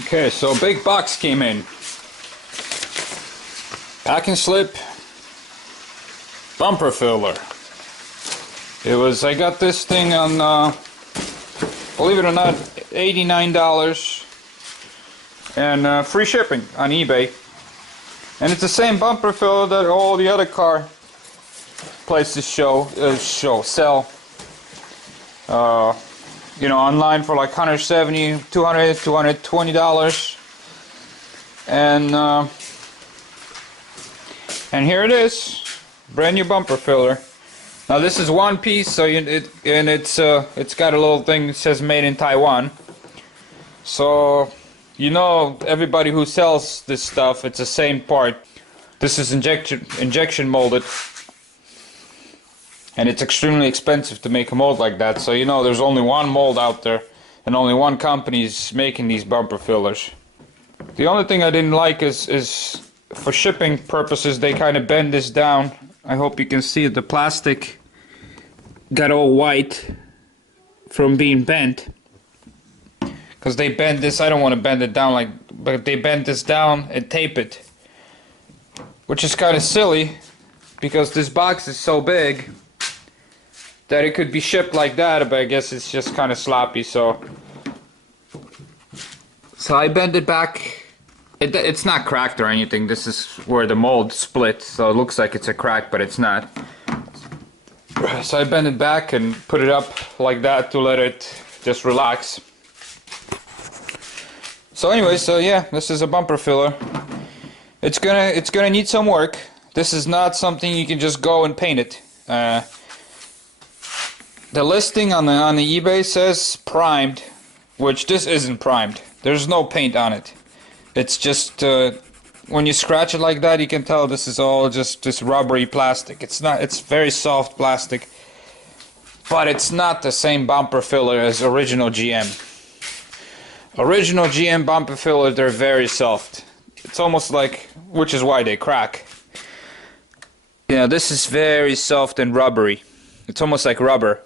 Okay, so a big box came in. Packing slip, bumper filler. I got this thing on, believe it or not, $89 and free shipping on eBay. And it's the same bumper filler that all the other car places sell. You know, online for like $170, $200, $220, and here it is, brand new bumper filler. Now this is one piece, so it's got a little thing that says made in Taiwan. So you know, everybody who sells this stuff, it's the same part. This is injection molded. And it's extremely expensive to make a mold like that, so you know there's only one mold out there and only one company is making these bumper fillers. The only thing I didn't like is for shipping purposes they kind of bend this down. I hope you can see it. The plastic got all white from being bent. Because they bend this, I don't want to bend it down but they bend this down and tape it. Which is kind of silly because this box is so big that it could be shipped like that, but I guess it's just kind of sloppy, so I bend it back. It's not cracked or anything. This is where the mold split, so it looks like it's a crack, but it's not. So I bend it back and put it up like that to let it just relax. So anyway, so yeah, this is a bumper filler. It's gonna need some work. This is not something you can just go and paint it. The listing on the eBay says primed, which this isn't primed. There's no paint on it. It's just when you scratch it like that, you can tell this is all just this rubbery plastic. It's not. It's very soft plastic, but it's not the same bumper filler as original GM. Original GM bumper fillers, they're very soft. It's almost like, which is why they crack. Yeah, this is very soft and rubbery. It's almost like rubber.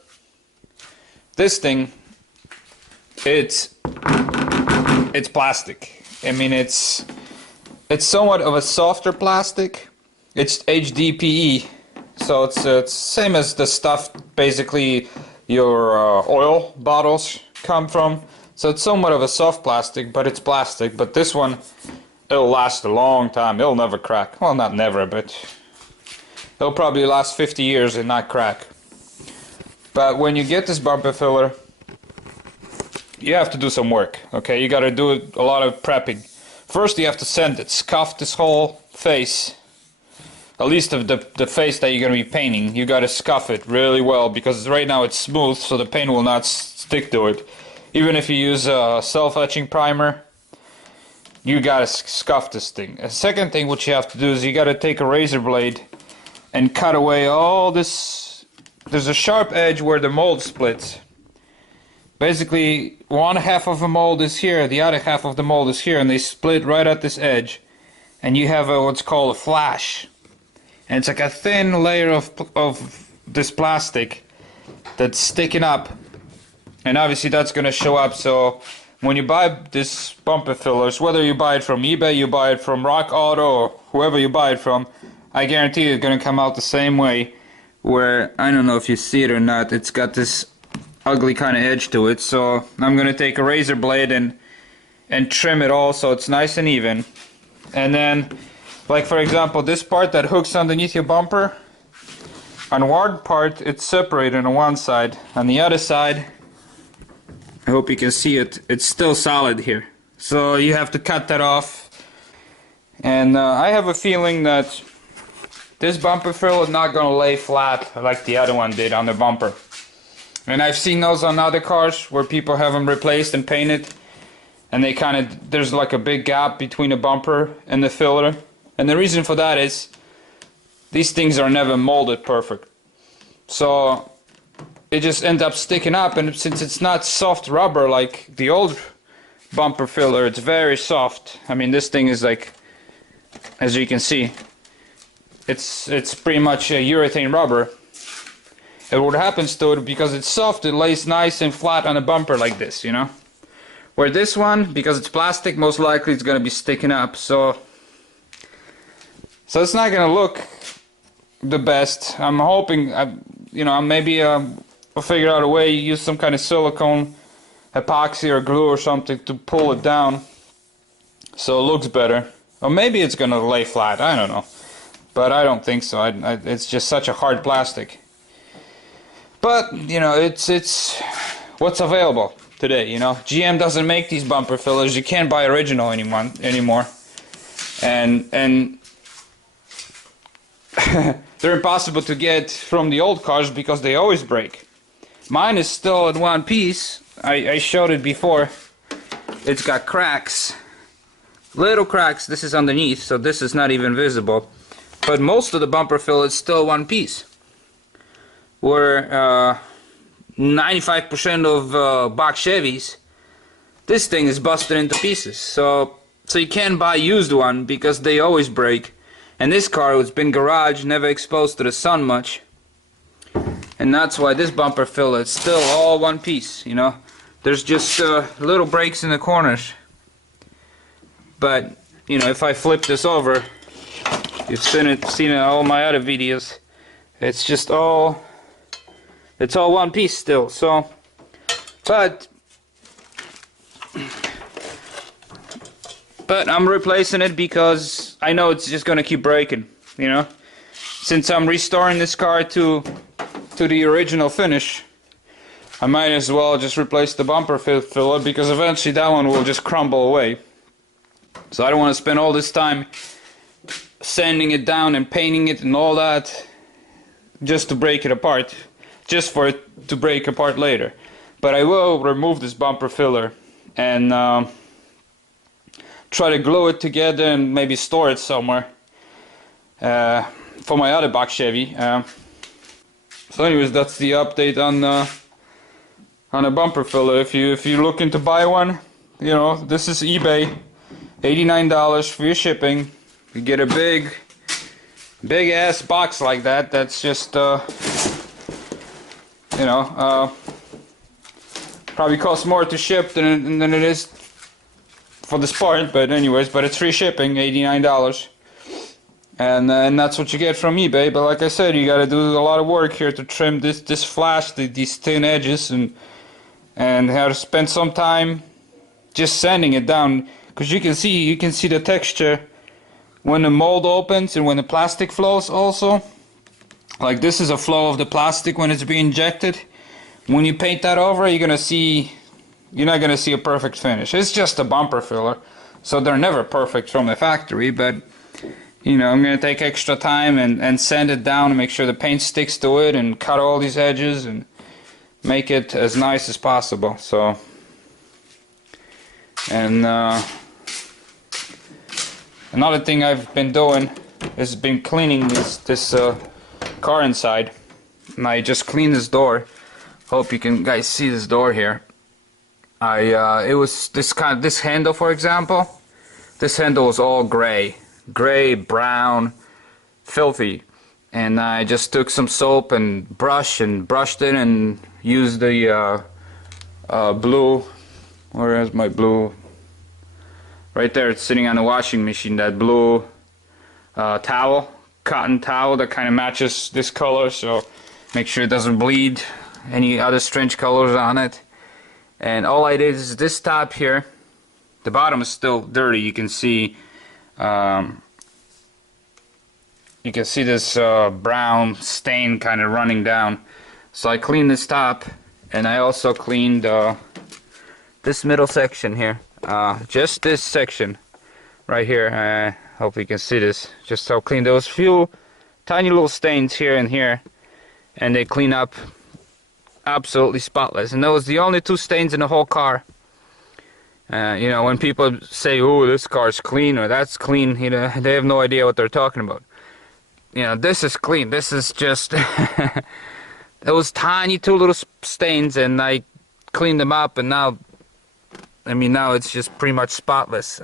This thing, it's plastic. I mean, it's somewhat of a softer plastic. It's HDPE, so it's same as the stuff basically your oil bottles come from. So it's somewhat of a soft plastic, but it's plastic. But this one, it'll last a long time. It'll never crack. Well, not never, but it'll probably last 50 years and not crack. But when you get this bumper filler, you have to do some work, okay? You gotta do a lot of prepping. First you have to sand it, scuff this whole face. At least of the face that you're gonna be painting. You gotta scuff it really well because right now it's smooth, so the paint will not stick to it. Even if you use a self-etching primer, you gotta scuff this thing. A second thing which you have to do is you gotta take a razor blade and cut away all this. There's a sharp edge where the mold splits. Basically, one half of the mold is here, the other half of the mold is here, and they split right at this edge. And you have what's called a flash. And it's like a thin layer of this plastic that's sticking up. And obviously that's going to show up, so when you buy this bumper fillers, whether you buy it from eBay, you buy it from Rock Auto, or whoever you buy it from, I guarantee you it's going to come out the same way. Where, I don't know if you see it or not, it's got this ugly kind of edge to it, so I'm gonna take a razor blade and trim it all so it's nice and even. And then, like for example, this part that hooks underneath your bumper, on one part it's separated on one side, on the other side, I hope you can see it, it's still solid here, so you have to cut that off. And I have a feeling that this bumper filler is not going to lay flat like the other one did on the bumper. And I've seen those on other cars where people have them replaced and painted, and they there's like a big gap between the bumper and the filler. And the reason for that is these things are never molded perfect. So it just ends up sticking up, and since it's not soft rubber like the old bumper filler, it's very soft. I mean, this thing is like, as you can see, it's pretty much a urethane rubber. And what happens to it, because it's soft, it lays nice and flat on a bumper like this, you know? Where this one, because it's plastic, most likely it's gonna be sticking up. So it's not gonna look the best. I'm hoping, you know, maybe I'll figure out a way, use some kind of silicone, epoxy or glue or something to pull it down so it looks better. Or maybe it's gonna lay flat, I don't know. But I don't think so. It's just such a hard plastic. But, you know, it's what's available today, you know. GM doesn't make these bumper fillers. You can't buy original anymore. And they're impossible to get from the old cars because they always break. Mine is still in one piece. I showed it before. It's got cracks. Little cracks. This is underneath, so this is not even visible. But most of the bumper filler is still one piece. Where 95% of box Chevys, this thing is busted into pieces. So you can't buy used one because they always break. And this car has been garaged, never exposed to the sun much. And that's why this bumper filler is still all one piece, you know. There's just little breaks in the corners. But, you know, if I flip this over, you've seen it in all my other videos, it's just all, it's all one piece still. So, but I'm replacing it because I know it's just gonna keep breaking, you know. Since I'm restoring this car to the original finish, I might as well just replace the bumper filler because eventually that one will just crumble away. So I don't want to spend all this time sanding it down and painting it and all that just to break it apart, just for it to break apart later. But I will remove this bumper filler and try to glue it together and maybe store it somewhere for my other box Chevy. So anyways, that's the update on a bumper filler. If you're looking to buy one, you know, this is eBay, $89 free shipping. You get a big ass box like that. That's just you know, probably costs more to ship than it is for this part. But anyways, but it's free shipping, $89. And that's what you get from eBay. But like I said, you got to do a lot of work here to trim this flash, these thin edges, and have to spend some time just sanding it down, because you can see the texture when the mold opens and when the plastic flows also. Like this is a flow of the plastic when it's being injected. When you paint that over, you're not gonna see a perfect finish. It's just a bumper filler, so they're never perfect from the factory. But you know, I'm gonna take extra time and sand it down and make sure the paint sticks to it and cut all these edges and make it as nice as possible. So, and another thing I've been doing is been cleaning this car inside. And I just cleaned this door. Hope you can guys see this door here. It was this handle, for example. This handle was all gray, brown, filthy, and I just took some soap and brushed it and used the blue. Where is my blue? Right there, it's sitting on the washing machine. That blue towel, cotton towel that kind of matches this color, so make sure it doesn't bleed any other strange colors on it. And all I did is this top here. The bottom is still dirty. You can see this brown stain kind of running down. So I cleaned this top, and I also cleaned this middle section here. Just this section right here. I hope you can see this. Just so clean those few tiny little stains here and here, and they clean up absolutely spotless. And those are the only two stains in the whole car. You know, when people say, "Oh, this car's clean" or "That's clean," you know, they have no idea what they're talking about. You know, this is clean. This is just those tiny two little stains, and I cleaned them up, and now, I mean, now it's just pretty much spotless.